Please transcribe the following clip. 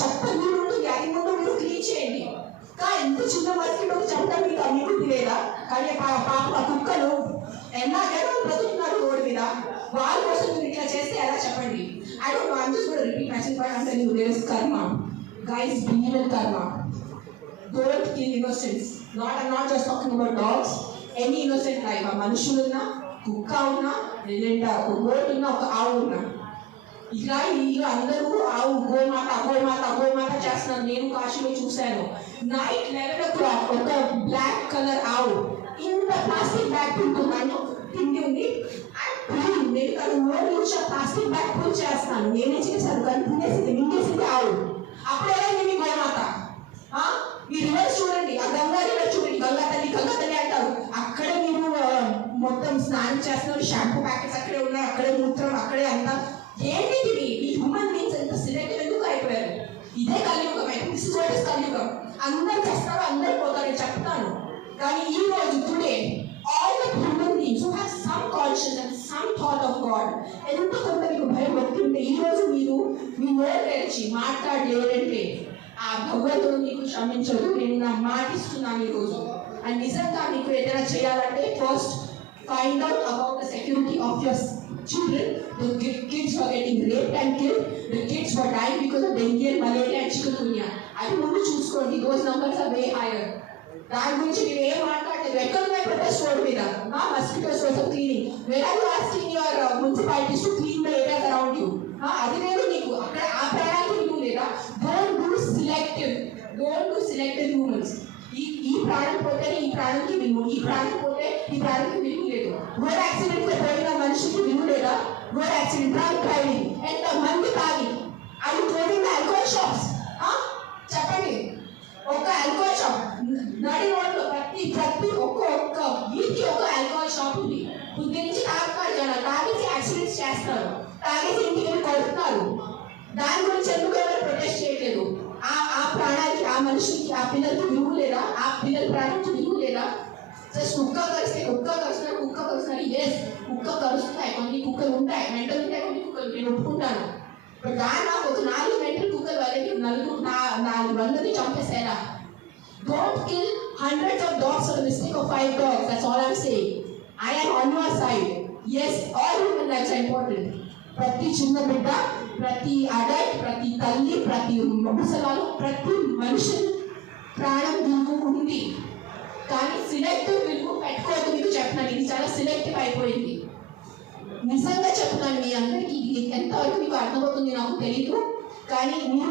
చెత్త మీరు ఉంటుంది, అది ముందు మీరు క్లీన్ చేయండి. కానీ ఎంత చిన్న మస్కిటో చంపడం మీకు తెలియదా? కానీ పాప కుక్కలు ఎన్నాకైనా బ్రతుకుతున్నారు రోడ్డు మీద, వాళ్ళ కోసం మీరు ఇట్లా చేస్తే ఎలా చెప్పండి? I don't know, I'm just going to repeat myself, but I'm telling you, there is karma. Guys, believe in karma. Don't kill innocents. I'm not just talking about dogs. Any innocent life. A మనుషులు ఉన్నా, కుక్క ఉన్నా, లేదా ఒక goat ఉన్నా, ఒక ఆవు ఉన్నా, ఇలా అందరూ ఆవు గోమాత గోమాత గోమాత చేస్తున్నారు. నేను కాశీలో చూశాను. నైట్ 11 o'clock ఒక బ్లాక్ కలర్ ఆవు ఇంత ప్లాస్టిక్ బ్యాగ్ తింటున్నాను, తిండి ఉంది. నేను తను నోరు నుంచి ప్లాస్టిక్ బ్యాగ్ పుల్ చేస్తాను, నేనే చేశాను. కానీ తినేసింది, మింగేసింది ఆవు. అప్పుడేమైంది మీ గోమాత? ఈ రివర్స్ చూడండి, ఆ గంగా రివర్ చూడండి, గంగా తల్లి అంటారు. అక్కడే మీరు మొత్తం స్నానం చేస్తున్నారు, షాంపూ ప్యాకెట్స్ అక్కడే ఉన్నాయి, అక్కడే మూత్రం, అక్కడే అంతా. ఏంటి ఇది? ఈ హ్యూమన్ బీయింగ్స్ ఎంత సిలెక్టివ్ ఎందుకు అయిపోయారు? ఇదే కలియుగం. దిస్ ఇస్ వాట్ ఇస్ కలియుగం. అందరు చేస్తారు, అందరు పోతారు, చెప్తాను. కానీ ఈ రోజు today all the human beings who have some conscience and some thought of God, ఎంత కొంత మీకు భయం పడుతుంటే ఈ రోజు మీరు మీ నోరు తెరిచి మాట్లాడలేరంటే ఆ భగవంతుడు మీకు క్షమించదు. నేను నా మాటిస్తున్నాను ఈ రోజు. అండ్ నిజంగా మీకు ఏదైనా చేయాలంటే first find out about the security of your children. The kids who are getting raped and killed, the kids who are dying because of dengue, malaria and chikungunya. అది ముందు చూసుకోండి. those numbers are way higher. దాని గురించి మీరు ఏం మాట్లాడలేదు. ఎక్కడ ఉన్నాయి ప్రొటెస్ట్ రోడ్ మీద? మస్కిటోస్ కోసం cleaning. Where are you asking your municipalities to clean the areas around you? అది లేదు నీకు. అక్కడ ఆ ప్రాణానికి విలువ లేదా? Don't do selective humans. ఈ ప్రాణం పోతే ఈ ప్రాణానికి విలువ, ఈ ప్రాణం పోతే ఈ ప్రాణానికి విలువ లేదు. రోడ్ యాక్సిడెంట్ పోయిన మనిషికి విలువ లేదా? రోడ్ యాక్సిడెంట్, డ్రైవింగ్, ఎంత మంది తాగి అది క్లోజింగ్ ఆల్కహాల్ షాప్స్. చెప్పండి, ఒక ఆల్కహాల్ షాప్ నడి రోడ్లో ప్రతి ఒక్క వీధికి ఒక ఆల్కహాల్ షాప్ ఉంది. ఉద్దేశించి తాగుతారు జనాలు, తాగేసి యాక్సిడెంట్స్ చేస్తారు, తాగేసి ఇంటికి కొడుతున్నారు. దాని గురించి ఎందుకు ఎవరు ప్రొటెస్ట్ చేయలేదు? ఆ ప్రాణానికి, ఆ మనిషికి, ఆ పిల్లలకి విలువ లేదా? ఆ పిల్లల ప్రాణానికి విలువ లేదా? జస్ట్ కుక్క కరుస్తున్నారు. ఎస్, కుక్క కరుస్తున్నాయి, కొన్ని కుక్కలు ఉంటాయి, మెంటల్ ఉంటాయి, కొన్ని కుక్కలు నేను ఒప్పుకుంటాను. బట్ దాని నాకు ఒక 4 మెంటల్ కుక్కలు వాళ్ళకి 400 చంపేసేలా. Don't kill hundreds of dogs for the mistake of 5 dogs. That's all I'm saying. I am on your side. Yes, all human lives are important. ప్రతి చిన్న బిడ్డ, ప్రతి అడల్ట్, ప్రతి తల్లి, ప్రతి ముసలాలు, ప్రతి మనిషి ప్రాణం విలువ ఉంది. కానీ సిలెక్టివ్ విలువ పెట్టుకోవద్దు. మీకు చెప్తున్నాను, ఇది చాలా సిలెక్టివ్ అయిపోయింది. నిజంగా చెప్తున్నాను మీ అందరికీ. ఇది ఎంతవరకు మీకు అర్థమవుతుంది నాకు తెలీదు. కానీ మీరు